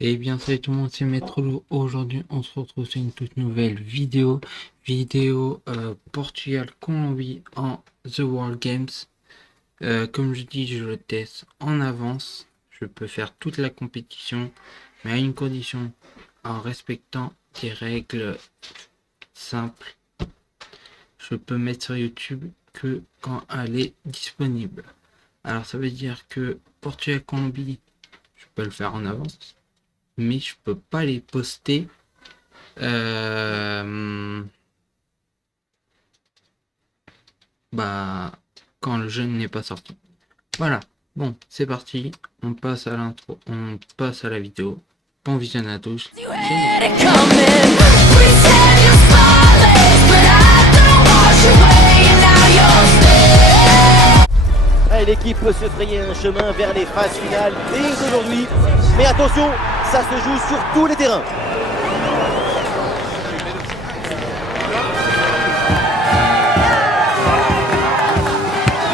Eh bien, salut tout le monde, c'est Maître Lou. Aujourd'hui, on se retrouve sur une toute nouvelle vidéo. Portugal-Colombie en The World Games. Comme je dis, je le teste en avance. Je peux faire toute la compétition, mais à une condition, en respectant des règles simples. Je peux mettre sur YouTube que quand elle est disponible. Alors, ça veut dire que Portugal-Colombie, je peux le faire en avance, mais je peux pas les poster bah quand le jeu n'est pas sorti. Voilà. Bon, c'est parti. On passe à l'intro. On passe à la vidéo. Bon visionnage à tous. Allez, l'équipe peut se frayer un chemin vers les phases finales dès aujourd'hui. Mais attention, ça se joue sur tous les terrains.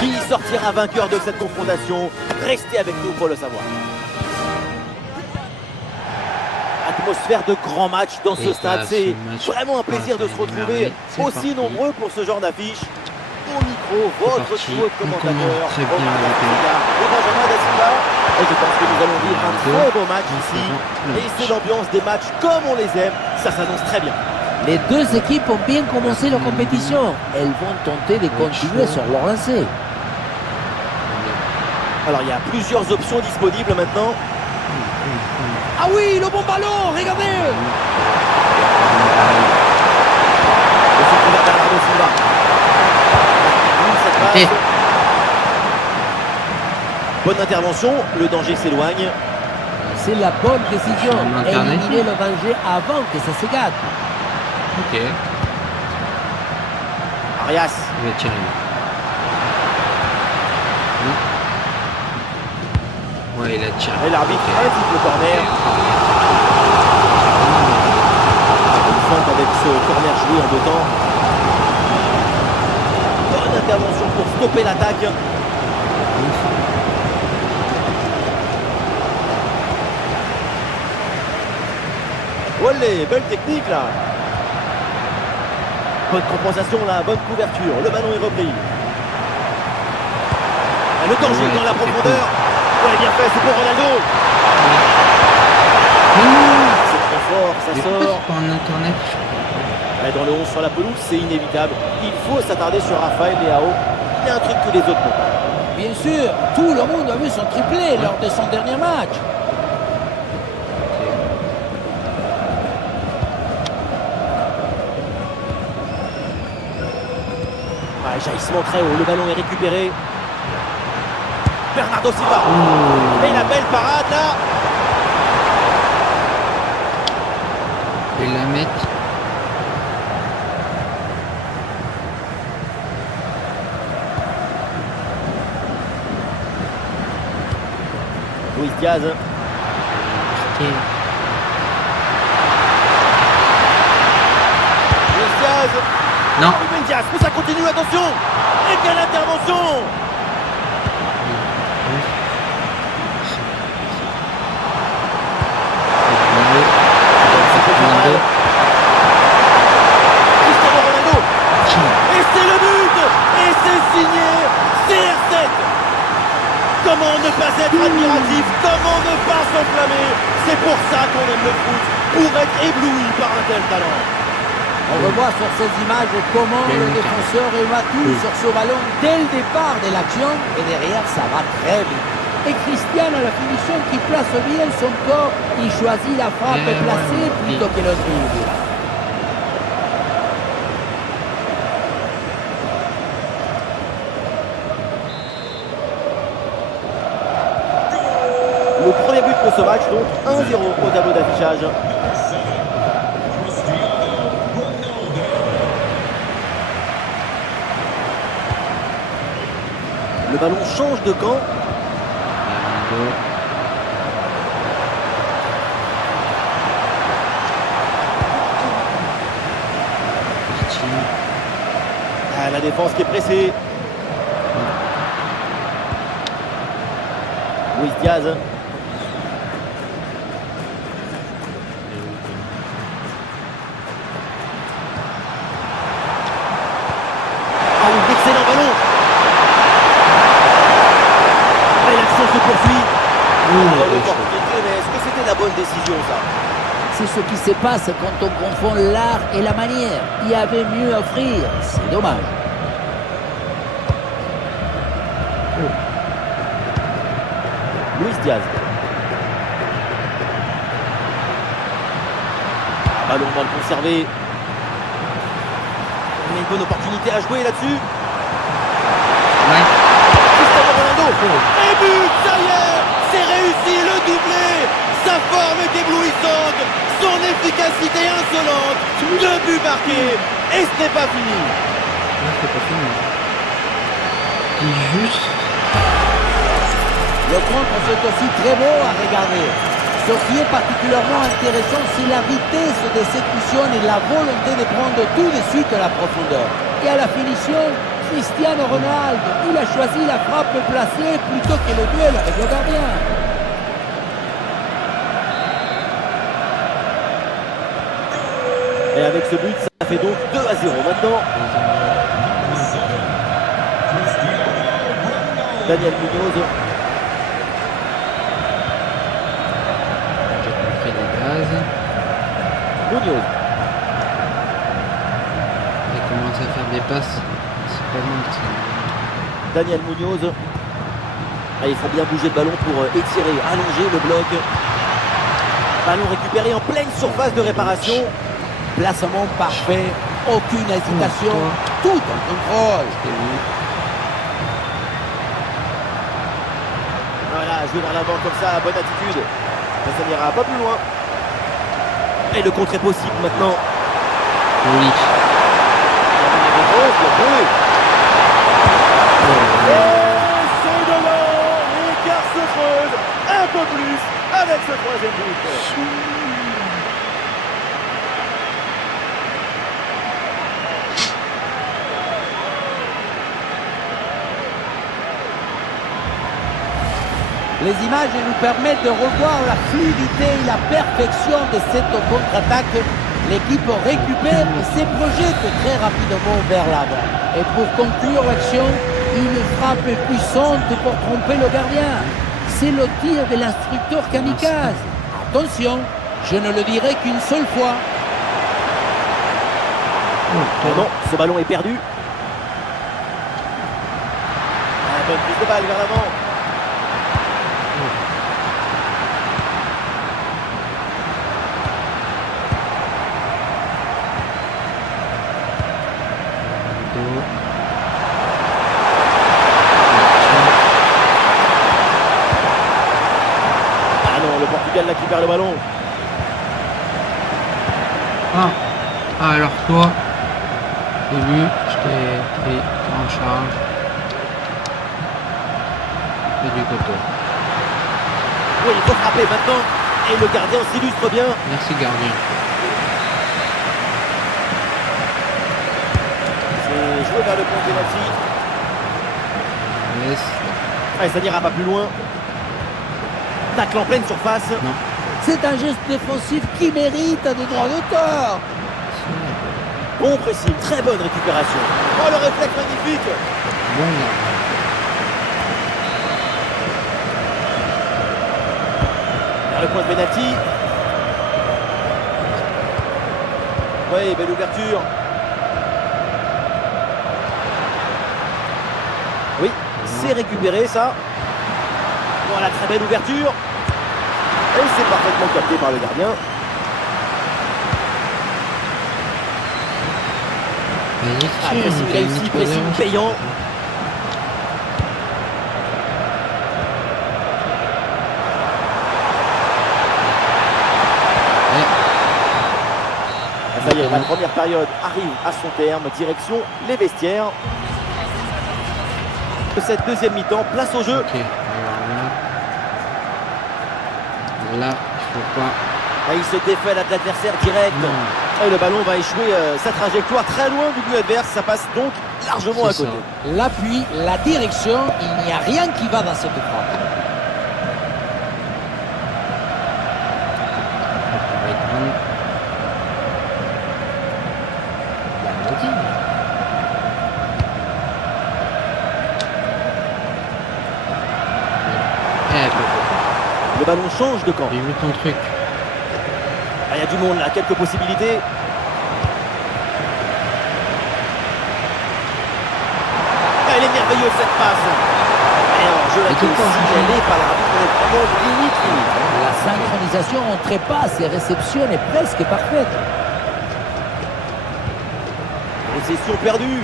Qui sortira vainqueur de cette confrontation? Restez avec nous pour le savoir. Atmosphère de grand match dans ce stade. C'est vraiment un plaisir de se retrouver aussi nombreux pour ce genre d'affiche. Au micro, votre duo de commentateurs, Benjamin Da Silva. Et je pense que nous allons vivre un très beau match ici. Et c'est l'ambiance des matchs comme on les aime. Ça s'annonce très bien. Les deux équipes ont bien commencé la compétition. Elles vont tenter de continuer sur leur lancée. Alors il y a plusieurs options disponibles maintenant. Ah oui, le bon ballon, regardez! Le centre vers Bernardo Silva. Cette passe. Bonne intervention, le danger s'éloigne. C'est la bonne décision. Éliminer le danger avant que ça se gâte. Ok. Arias. Il va tirer. Ouais, il a tiré. Et l'arbitre indique le corner. Une feinte avec ce corner joué en deux temps. Bonne intervention pour stopper l'attaque. Olé, belle technique là. Bonne compensation là, bonne couverture. Le ballon est repris. Le danger dans la profondeur. Ouais, bien fait, c'est pour Ronaldo. C'est trop fort, ça sort. En internet. Ouais, dans le 11 sur la pelouse, c'est inévitable. Il faut s'attarder sur Rafael Leao. Il y a un truc que les autres n'ont pas. Bien sûr, tout le monde a vu son triplé lors de son dernier match. Ouais, jaillissement très haut, le ballon est récupéré. Bernardo Silva. Et la belle parade là. Et la mettre. Luis Diaz. Okay. Luis Diaz. Non. Ruben Diaz, mais ça continue, attention. Et quelle intervention. Cristiano Ronaldo. Et c'est le but. Et c'est signé CR7. Comment ne pas être admiratif? Comment ne pas s'enflammer? C'est pour ça qu'on aime le foot, pour être ébloui par un tel talent. On revoit sur ces images comment le défenseur est battu sur ce ballon dès le départ de l'action et derrière ça va très vite. Et Cristiano, la finition qui place bien son corps, il choisit la frappe placée plutôt que le dribble. Le premier but de ce match, donc 1-0 au tableau d'affichage. Le ballon change de camp. Ah, la défense qui est pressée. Luis Diaz. décision, ça. C'est ce qui se passe quand on confond l'art et la manière. Il y avait mieux à offrir. C'est dommage. Luis Diaz. Ballon mal conservé. Il y a une bonne opportunité à jouer là-dessus. Ouais. Cristiano Ronaldo. Et but, ça y est, c'est réussi, le doublé. Sa forme est éblouissante, son efficacité insolente. 2 buts marqués et ce n'est pas fini. Non, c'est pas fini. Il juste. Le contre, c'est aussi très beau à regarder. Ce qui est particulièrement intéressant, c'est la vitesse d'exécution et la volonté de prendre tout de suite la profondeur. Et à la finition, Cristiano Ronaldo, il a choisi la frappe placée plutôt que le duel avec le gardien. Et avec ce but, ça fait donc 2-0 maintenant. Daniel Munoz. J'ai compris les bases. Munoz. Il commence à faire des passes. C'est pas mal ça. Daniel Munoz. Ah, il faut bien bouger le ballon pour étirer, allonger le bloc. Ballon récupéré en pleine surface de réparation. Placement parfait, aucune hésitation, tout en contrôle. Voilà, jouer vers l'avant comme ça, bonne attitude. Ça n'ira pas plus loin. Et le contre est possible maintenant. Oui. Et c'est devant, l'écart se creuse un peu plus avec ce troisième but. Les images nous permettent de revoir la fluidité et la perfection de cette contre-attaque. L'équipe récupère et se projette très rapidement vers l'avant. Et pour conclure l'action, une frappe puissante pour tromper le gardien. C'est le tir de l'instructeur kamikaze. Attention, je ne le dirai qu'une seule fois. Oh non, ce ballon est perdu. Bonne prise de balle vers l'avant. Ah non, le Portugal là qui perd le ballon. Ah, alors toi, au début, je t'ai pris en charge. Et du côté. Oui, il faut frapper maintenant. Et le gardien s'illustre bien. Merci gardien. C'est joué vers le point pénalty. Yes. Ah, ça n'ira pas plus loin. Tacle en pleine surface. Non. C'est un geste défensif qui mérite des droits d'auteur. Bon pressing, très bonne récupération. Oh, le réflexe magnifique. Bon gardien. Vers le point de pénalty. Oui, belle ouverture. Oui, c'est récupéré ça. Voilà, très belle ouverture. Et c'est parfaitement capté par le gardien. Ah, pressing réussi, pressing payant. Ça y est, la première période arrive à son terme, direction les vestiaires. Cette deuxième mi-temps, place au jeu. Ok, alors là, il faut pas. Et il se défait à l'adversaire direct. Non. Et le ballon va échouer sa trajectoire très loin du but adverse. Ça passe donc largement à C'est côté. ça. L'appui, la direction, il n'y a rien qui va dans cette frappe. Le ballon change de camp. J'ai vu ton truc. il y a du monde là, quelques possibilités. Elle est merveilleuse cette passe. Et alors, je la trouve signalée par l'arbitre, elle est vraiment limite. La synchronisation entre passes et réception est presque parfaite. Possession perdue.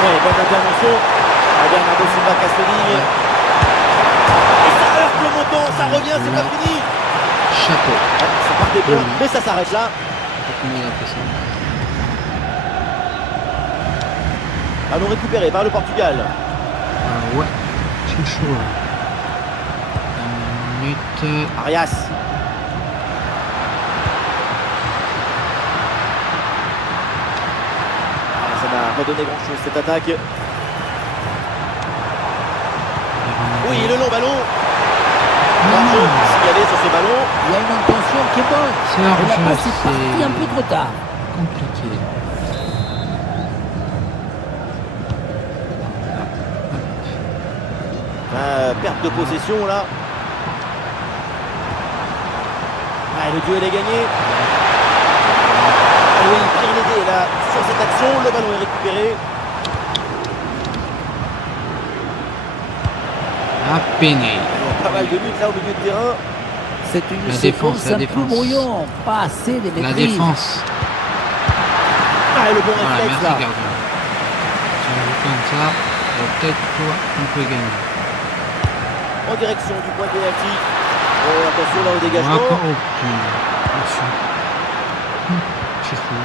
Ouais, bonne intervention. Bernardo Silva casse le ligne. Et ça heurte le montant, ça revient, c'est pas fini. Chapeau. Ça partait bien, mais ça s'arrête là. Ballon récupéré par le Portugal. Ouais, c'est chaud là. Une minute. Arias. Ça n'a pas donné grand chose cette attaque. Oui, le long ballon. Large signalé sur ce ballon. Il y a une intention qui est bonne. C'est La large, passe est partie un peu trop tard. Compliqué. Perte de possession là. Le duel est gagné. Oui, bien aidé là sur cette action. Le ballon est récupéré. Pas mal de buts là au milieu de terrain. C'est une séquence un peu brouillon, pas assez de maîtrise. La défense. Le bon Voilà, réflexe merci là. gardien. Si on joue comme ça, peut-être qu'on peut gagner. En direction du point de pénalty. Attention là au dégagement. Encore au plus. Attention. C'est fou.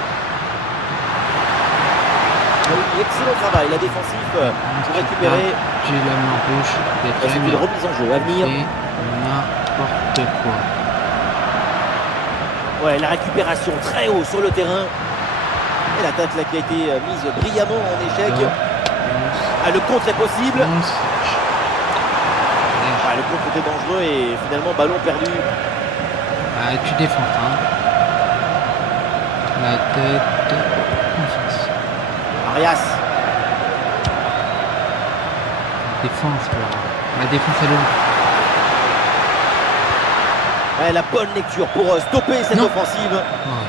Excellent travail, la défensive pour récupérer. J'ai la main gauche. C'est une remise en jeu à venir. N'importe quoi. Ouais, la récupération très haut sur le terrain. Et l'attaque là qui a été mise brillamment en échec. Le contre est possible. Le contre était dangereux et finalement ballon perdu. Tu défends, hein. La tête en face. Arias. Défense, quoi. La défense à l'eau. La bonne lecture pour stopper cette offensive. Oh,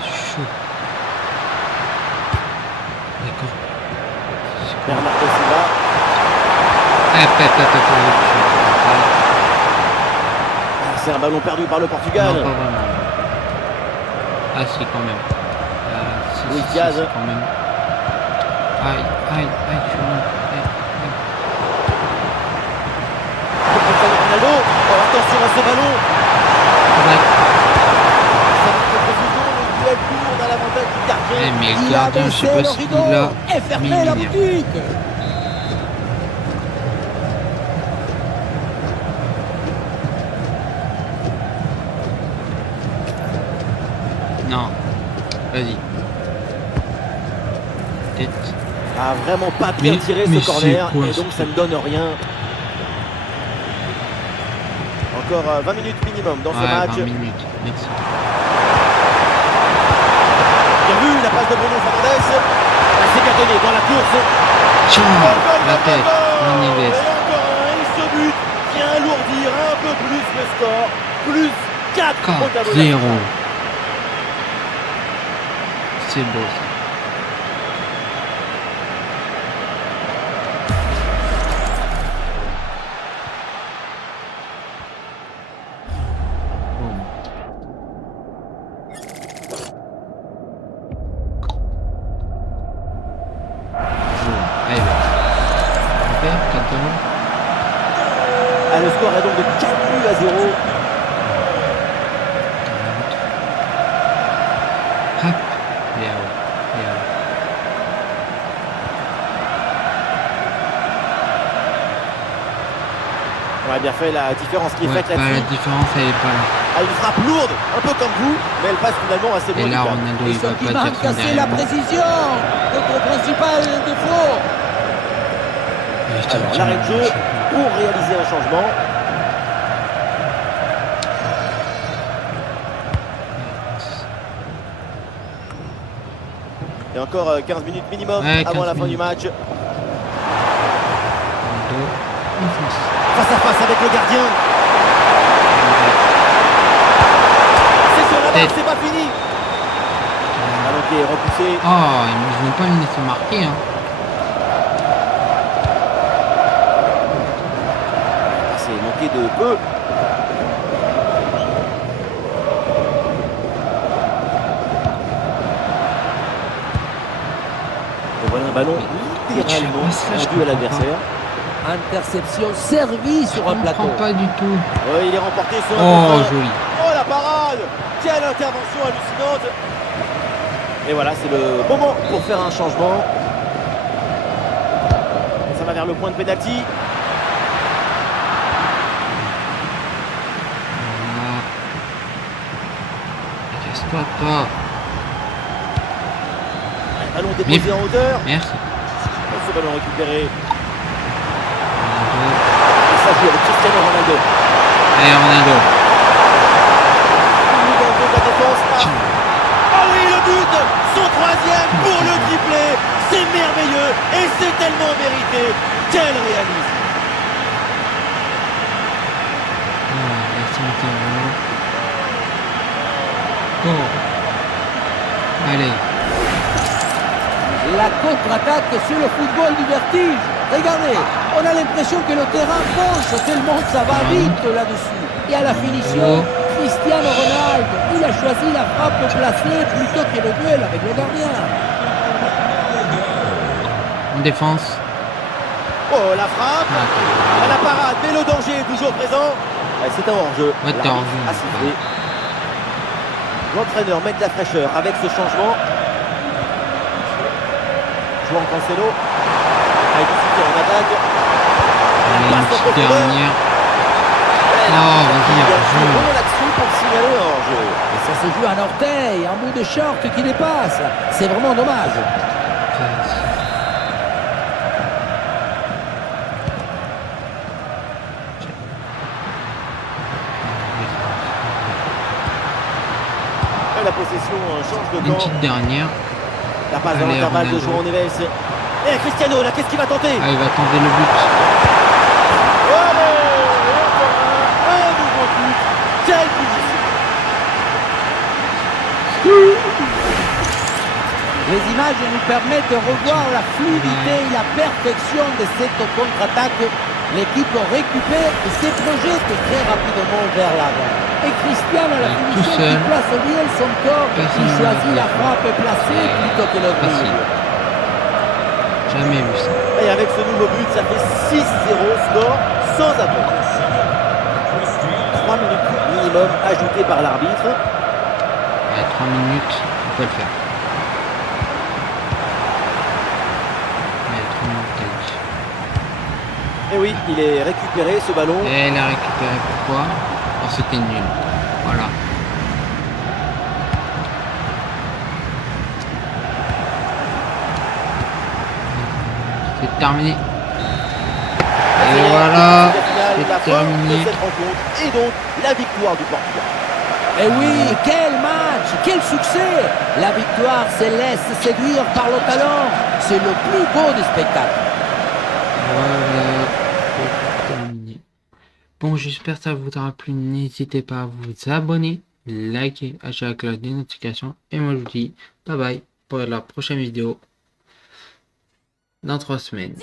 chaud. D'accord. Bernardo Silva. C'est un ballon perdu par le Portugal. Non, pas vraiment. Ah si, quand même. Luis Diaz. Quand même. Aïe, je suis mort. Ronaldo. Attention à ce ballon. Mais le gardien, je sais pas ce qu'il a. Et fermer la boutique. Non. Vas-y. Tête. A vraiment pas bien tiré ce corner et donc ça ne donne rien. Encore 20 minutes minimum dans ce match. 20 minutes, merci. Bien vu la passe de Bruno Fernandes. C'est gardé dans la course. Tiens, la tête, Manivès. Et encore un, et ce but vient alourdir un peu plus le score. Plus 4 au tableau. 4-0. C'est beau ça. Le score est donc de 4-0. Hop. On a bien fait la différence qui est faite là-dessus. La différence elle est pas là. Une frappe lourde, un peu comme vous, mais elle passe finalement assez bien. Et là Ronaldo il va pas dire son casser la précision. Notre principal défaut. Alors l'arrêt de jeu pour réaliser un changement. Et encore 15 minutes minimum avant la fin du match. Face à face avec le gardien. C'est sur la barre, c'est pas fini. Ballon qui est repoussé. Oh, ils ne vont pas le laisser marquer. Hein. C'est manqué de peu. Et voilà un ballon littéralement rendu à l'adversaire. Interception servie sur un plateau. Pas du tout. Oui, il est remporté sur un contre. Joli. Oh la parade! Quelle intervention hallucinante! Et voilà, c'est le moment pour faire un changement. Et ça va vers le point de pénalty. Casse-toi, toi. Un ballon déposé en hauteur. Merci. Et ce ballon récupéré. Il s'agit avec Cristiano Ronaldo. Allez, Ronaldo. La défense. Ah oui, le but! Son troisième pour le triplé. C'est merveilleux et c'est tellement mérité. Quel réalisme! Allez. La contre-attaque sur le football du vertige. Regardez, on a l'impression que le terrain penche tellement ça va vite là-dessus. Et à la finition, Cristiano Ronaldo, il a choisi la frappe placée plutôt que le duel avec le gardien. En défense. Oh, la frappe, la parade, mais le danger est toujours présent. C'est un hors-jeu. A sifflé. L'entraîneur met de la fraîcheur avec ce changement. Jouant Cancelo. Avec en attaque. Une petite dernière. Oh, vas-y, l'action pour signaler hors-jeu. Et ça se joue à un orteil, un bout de short qui dépasse. C'est vraiment dommage. La possession change de camp. Une petite dernière. La passe dans l'intervalle de jouer en Neves. Et Cristiano, là, qu'est-ce qu'il va tenter? Ah, il va tenter le but. Un nouveau but. Quelle position! Les images nous permettent de revoir la fluidité et la perfection de cette contre-attaque. L'équipe récupère et se projette très rapidement vers l'avant. Et Cristiano, la finition, qui place bien son corps, qui choisit la frappe placée plutôt que le dribble. Jamais vu ça. Et avec ce nouveau but, ça fait 6-0, score sans appel. 3 minutes minimum ajoutées par l'arbitre. Ouais, 3 minutes, on peut le faire. Et oui, il est récupéré ce ballon. Et il a récupéré pourquoi? Oh, c'était nul. Voilà. C'est terminé. Et voilà, c'est terminé. Cette rencontre et donc la victoire du Portugal. Et oui, quel match, quel succès! La victoire se laisse séduire par le talent. C'est le plus beau des spectacles. Voilà, c'est terminé. Bon, j'espère que ça vous aura plu. N'hésitez pas à vous abonner, liker, activer la cloche des notifications. Et moi, je vous dis bye bye pour la prochaine vidéo dans 3 semaines.